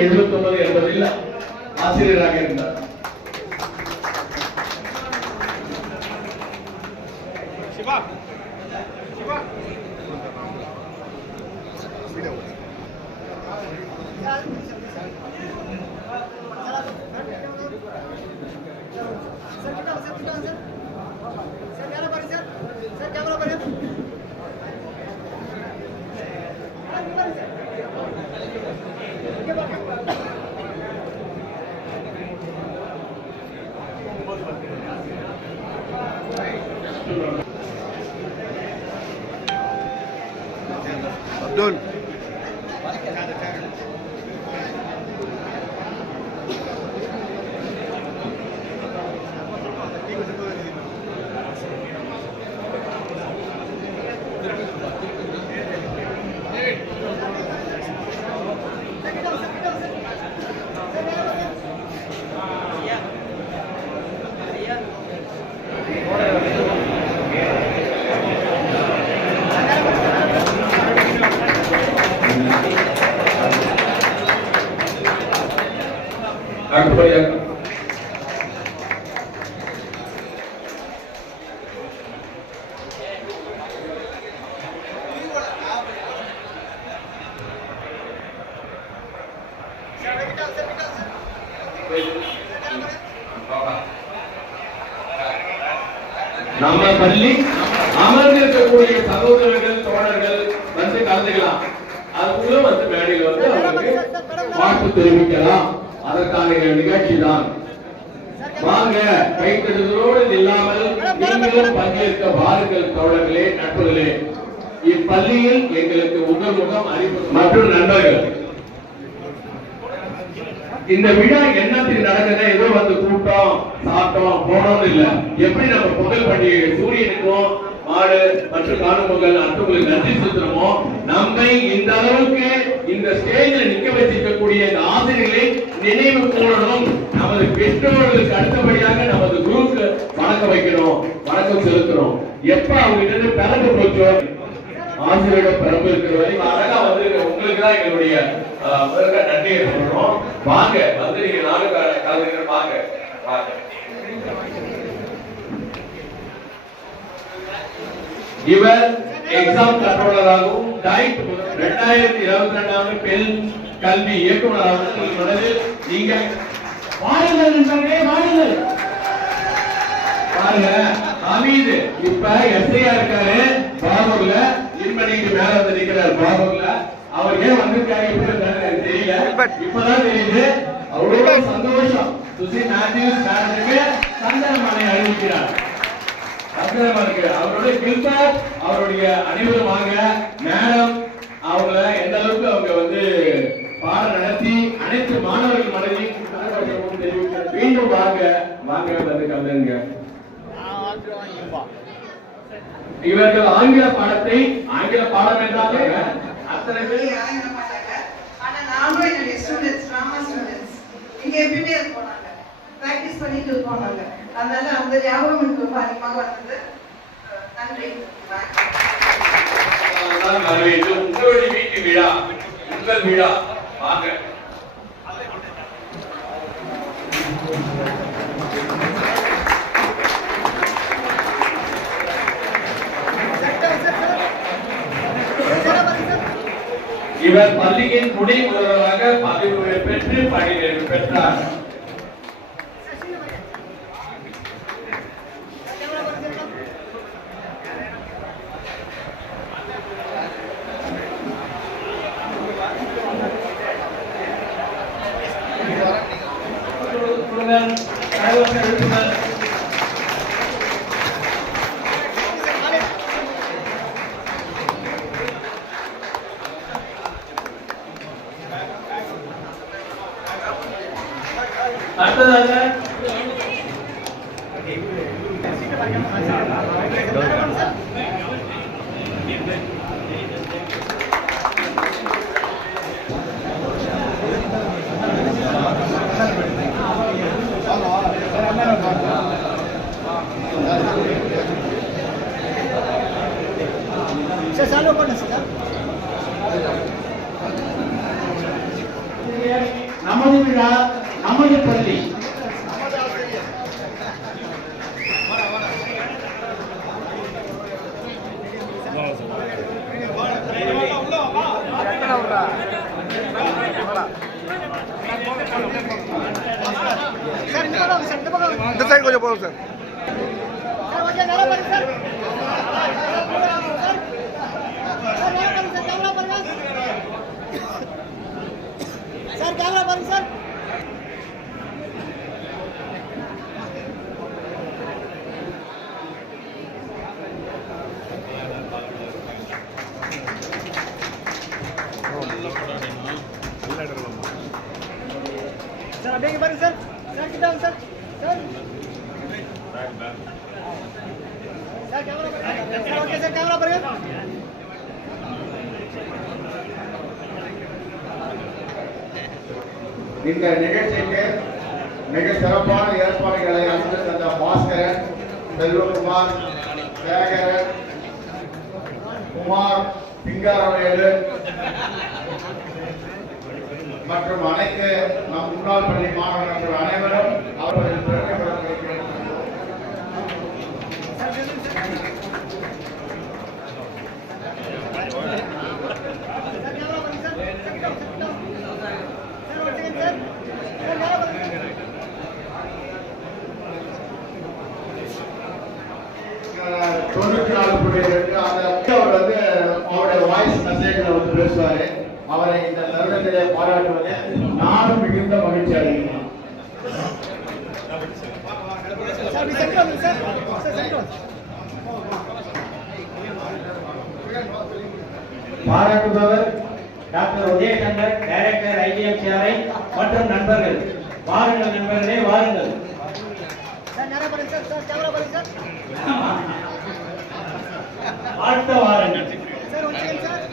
79 80 ஆசிரியராக இருந்தார். சிவா சிவா Abdul. அடுத்தபடியாக நம்ம பள்ளி அமர்ந்திருக்கக்கூடிய சகோதரர்கள் தோழர்கள் வந்து கலந்துக்கலாம். அதுக்குள்ள வந்து மேடையில் வந்து அவருக்கு வாழ்த்து தெரிவிக்கலாம். அதற்கான நிகழ்ச்சி தான். வாங்க, கைத்தெழுதலோடு இல்லாமல் நீங்களும் பங்கேற்க வாருங்கள் தோழர்களே, நண்பர்களே. இப்பள்ளியில் எங்களுக்கு உங்கள் முகம் அறிமுகம் மற்றும் நண்பர்கள். இந்த விழா என்னத்துக்கு நடக்குது? ஏதோ வந்து கூட்டம் சாப்பிட்டோம் போனோம் இல்ல. எப்படி நம்ம பொங்கல் பண்டிகை சூரியனுக்கும் மாடு மற்றும் காணும் பொங்கல் அட்டுங்களுக்கு நன்றி செலுத்துறோமோ, நம்மை இந்த அளவுக்கு இந்த ஸ்டேஜில் நிக்க வச்சிருக்கக்கூடிய இந்த ஆசிரியர்களை நினைவு கூறணும். நமது பெற்றோர்களுக்கு அடுத்தபடியாக நமது குருவுக்கு வணக்கம் வைக்கணும், வணக்கம் செலுத்தணும். எப்ப அவங்க கிட்ட பிறகு போச்சோ ஆசிரியரோட பிறப்பு இருக்கிற வரைக்கும் அழகா வந்து உங்களுக்கு தான் எங்களுடைய நன்றியை சொல்றோம். வாங்க வந்து நீங்க நாலு கலைஞர் வாங்க வாங்க. இவர் எக்ஸாம் கண்ட்ரோலராகவும் 2022 பெண் கல்வி இயக்குநராகவும் மனதில் நீங்க வாருங்கள் நண்பர்களே, வாருங்கள். பாருங்க, அமீது இப்ப எஸ்ஐயா இருக்காரு பாபூர்ல, இன்பனிக்கு மேல வந்து நிக்கிறார் பாபூர்ல. அவர் ஏன் வந்திருக்காரு இப்ப தெரியல, இப்பதான் தெரியுது. அவரோட சந்தோஷம். சுசி மேத்யூஸ் மேடத்துக்கு சந்தனமலை அறிவிக்கிறார். அவருடைய கில்பார், அவருடைய அனைவரும் வாங்க. மேடம் அவங்கள எந்த அளவுக்கு அவங்க வந்து பாடம் நடத்தி அனைத்து மாணவர்கள் மனதையும் மீண்டும் வாங்க வாங்க வந்து கலந்துங்க. இவர்கள் ஆங்கில பாடத்தை ஆங்கில பாடம் என்றாலே அத்தனை பேர் பிராக்டிஸ் பண்ணிட்டு இருப்போம் நாங்க. அதனால அந்த ஞாபகம் எனக்கு ரொம்ப அதிகமாக வந்தது. நன்றி. உங்களுடைய வீட்டு விழா, உங்கள் விழா. வாங்க. இவர் பள்ளியின் துணை முதல்வராக பதவி பெற்று பணி பெற்றார். அடுத்ததாக Saya selalu pernah sedang. விழா நமது பள்ளி. இந்த சைடு கொஞ்சம் போதும் சார். சார் கேமரா பாருங்க சார். சார் அப்படியே பாருங்க சார். சார் கிட்ட வாங்க சார். சார் சார் கேமரா பாருங்க. சார் ஓகே சார் கேமரா பாருங்க. இந்த நிகழ்ச்சிக்கு மிக சிறப்பான ஏற்பாடுகளை அமைத்து தந்த பாஸ்கரன், செல்வகுமார், சேகரன், குமார், சிங்காரவேலு மற்றும் அனைத்து நம் முன்னாள் பள்ளி மாணவர்கள் அனைவரும் அவர்களின் பெருமைப்படுத்த தொண்ணூற்றி 4.2 அவர் வந்து அவருடைய வாய்ஸ் மெசேஜ்ல வந்து பேசுவாரு. அவரை இந்த தருணத்திலே பாராட்டுவது நானும் மிகுந்த மகிழ்ச்சி அடைகிறேன். பாராட்டுபவர் டாக்டர் உதயசங்கர், டைரக்டர் IGMCRI மற்றும் நண்பர்கள். வாருங்கள் நண்பர்களே, வாருங்கள். சார் நேரா பாருங்க சார். சார் கேமரா பாருங்க சார். அடுத்த வாருங்கள். Sir okay sir.